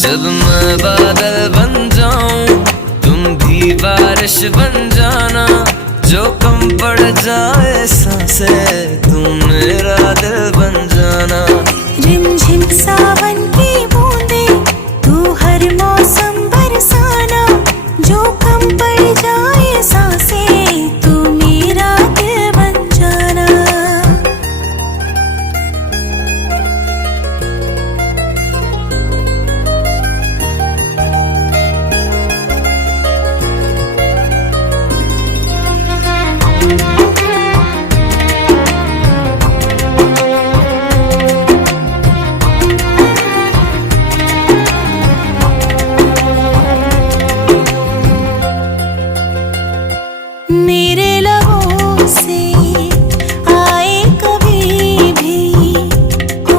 जब मैं बादल बन जाऊं तुम भी बारिश बन जाना, जो कम पड़ जाए सांसें तुम मेरा दिल बन जाना। रिमझिम सावन